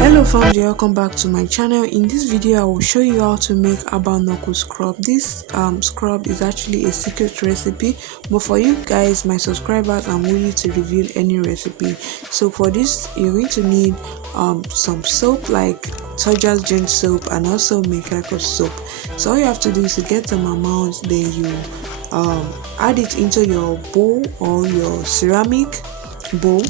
Hello family, welcome back to my channel. In this video I will show you how to make herbal knuckle scrub. This scrub is actually a secret recipe, but for you guys, my subscribers, I'm willing to reveal any recipe. So for this you're going to need some soap like Soldier's Gin soap and also Mecako soap. So all you have to do is to get some amount, then you add it into your bowl or your ceramic bowl.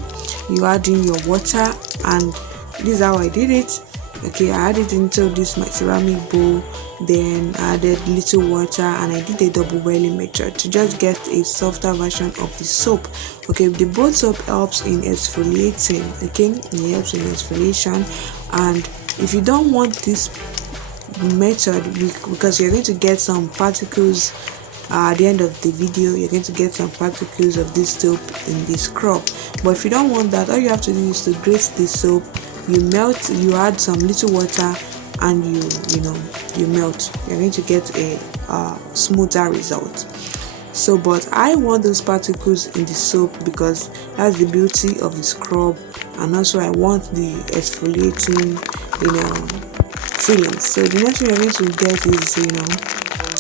You add in your water, and this is how I did it. Okay, I added into this my ceramic bowl, then I added little water, and I did a double boiling method to just get a softer version of the soap. Okay, the both soap helps in exfoliating. Okay, it helps in exfoliation. And if you don't want this method, because you're going to get some particles at the end of the video, you're going to get some particles of this soap in the scrub. But if you don't want that, all you have to do is to grate the soap, you melt, you add some little water, and you melt. You're going to get a smoother result. So but I want those particles in the soap because that's the beauty of the scrub, and also I want the exfoliating feeling. So the next thing you're going to get is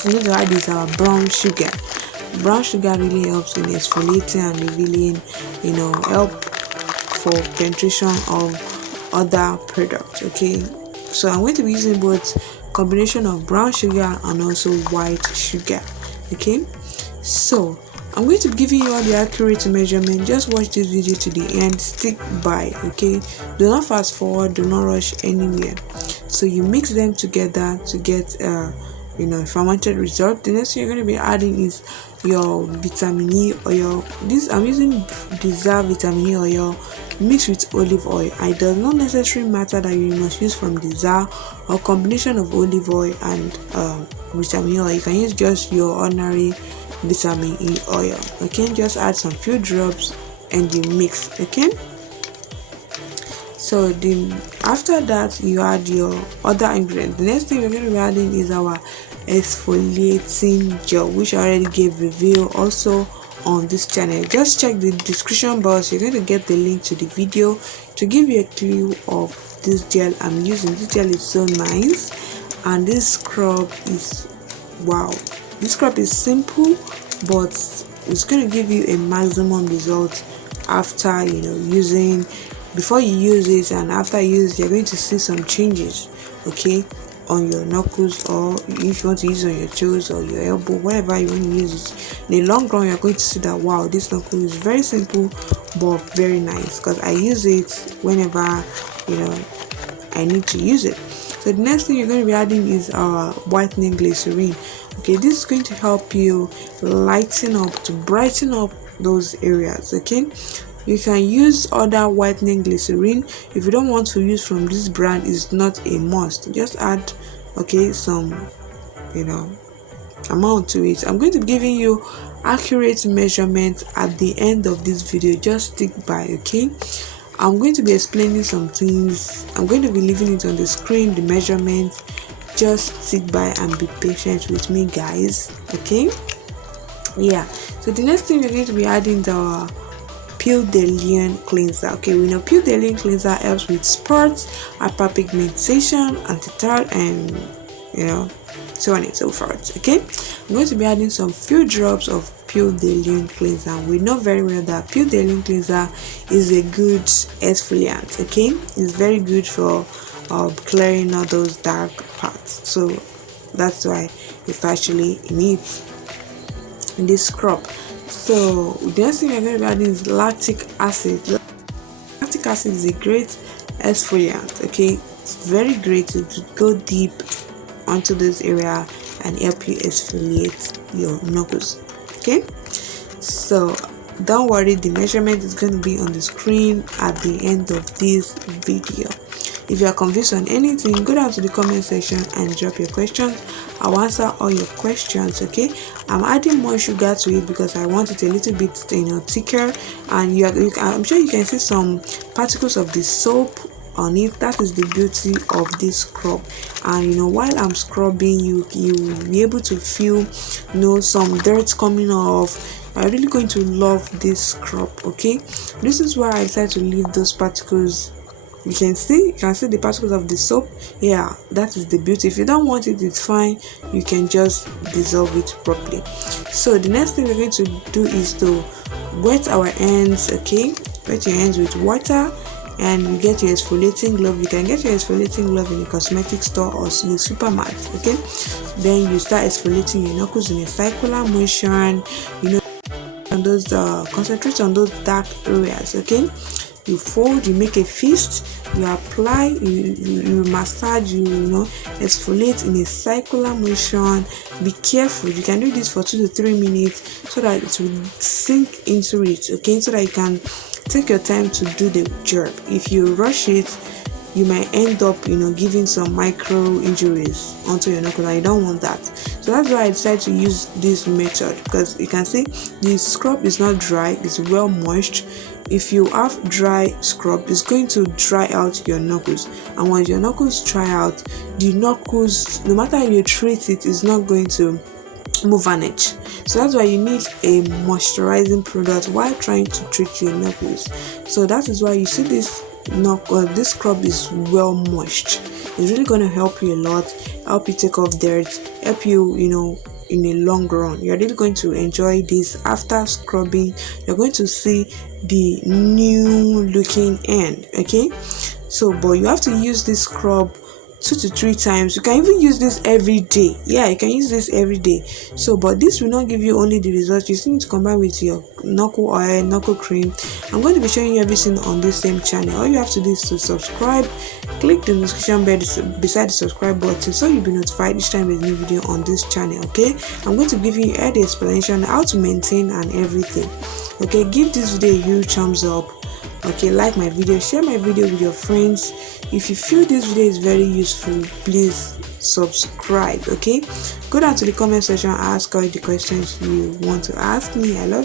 I'm going to add is our brown sugar. Brown sugar really helps in exfoliating and revealing, help for penetration of other products. Okay, so I'm going to be using both combination of brown sugar and also white sugar. Okay, so I'm going to be giving you all the accurate measurement. Just watch this video to the end, stick by. Okay, do not fast forward, do not rush anywhere. So you mix them together to get fermented result. The next thing you're going to be adding is your vitamin E oil. This I'm using Desire vitamin E oil mixed with olive oil. It does not necessarily matter that you must use from Desire or combination of olive oil and vitamin E oil. You can use just your ordinary vitamin E oil. Okay, just add some few drops and you mix. Okay, so then after that you add your other ingredients. The next thing we're going to be adding is our exfoliating gel, which I already gave review also on this channel. Just check the description box, you're going to get the link to the video to give you a clue of this gel I'm using. This gel is so nice, and this scrub is wow. This scrub is simple, but it's going to give you a maximum result after using. Before you use it and after you use it, you're going to see some changes, okay, on your knuckles, or if you want to use it on your toes or your elbow, whatever you want to use it. In the long run, you're going to see that wow, this knuckle is very simple but very nice, because I use it whenever I need to use it. So the next thing you're going to be adding is our whitening glycerin. Okay, this is going to help you lighten up, to brighten up those areas. Okay, you can use other whitening glycerin. If you don't want to use from this brand, it's not a must. Just add some amount to it. I'm going to be giving you accurate measurement at the end of this video. Just stick by. Okay, I'm going to be explaining some things. I'm going to be leaving it on the screen, the measurements. Just sit by and be patient with me, guys. Okay, yeah. So the next thing we're going to be adding the Peau de Lune cleanser. Okay, we know Peau de Lune cleanser helps with spots, hyperpigmentation, anti-tarn, and so on and so forth. Okay, I'm going to be adding some few drops of Peau de Lune cleanser. We know very well that Peau de Lune cleanser is a good exfoliant. Okay, it's very good for clearing all those dark parts. So that's why it's actually in this scrub. So the next thing we're going to be adding is lactic acid. Lactic acid is a great exfoliant. Okay, it's very great to go deep onto this area and help you exfoliate your knuckles. Okay, so don't worry, the measurement is going to be on the screen at the end of this video. If you are confused on anything, go down to the comment section and drop your questions. I'll answer all your questions. Okay, I'm adding more sugar to it because I want it a little bit thicker, and I'm sure you can see some particles of the soap on it. That is the beauty of this scrub. And while I'm scrubbing, you will be able to feel some dirt coming off. I'm really going to love this scrub. Okay, this is why I decided to leave those particles You can see the particles of the soap. Yeah, that is the beauty. If you don't want it, it's fine, you can just dissolve it properly. So the next thing we're going to do is to wet our hands. Okay, wet your hands with water and you get your exfoliating glove. You can get your exfoliating glove in a cosmetic store or in a supermarket. Okay, then you start exfoliating your knuckles in a circular motion, on those concentrate on those dark areas. Okay, you fold, you make a fist, you apply, you massage, exfoliate in a circular motion. Be careful, you can do this for 2 to 3 minutes so that it will sink into it. Okay, so that you can take your time to do the job. If you rush it, you might end up giving some micro injuries onto your knuckle, and you don't want that. So that's why I decided to use this method, because you can see the scrub is not dry, it's well moist. If you have dry scrub, it's going to dry out your knuckles, and once your knuckles dry out, the knuckles, no matter how you treat it, is not going to move an inch. So that's why you need a moisturizing product while trying to treat your knuckles. So that is why you see this scrub is well moist. It's really going to help you a lot, help you take off dirt, help you in the long run. You're really going to enjoy this. After scrubbing, you're going to see the new looking end. Okay, so but you have to use this scrub 2 to 3 times. You can even use this every day. Yeah, you can use this every day. So but this will not give you only the results, you still need to combine with your knuckle oil, knuckle cream. I'm going to be showing you everything on this same channel. All you have to do is to subscribe, click the notification bell beside the subscribe button so you'll be notified each time there's a new video on this channel. Okay, I'm going to give you the explanation how to maintain and everything. Okay, give this video a huge thumbs up. Okay, like my video, share my video with your friends. If you feel this video is very useful, please subscribe. Okay, go down to the comment section and ask all the questions you want to ask me. I love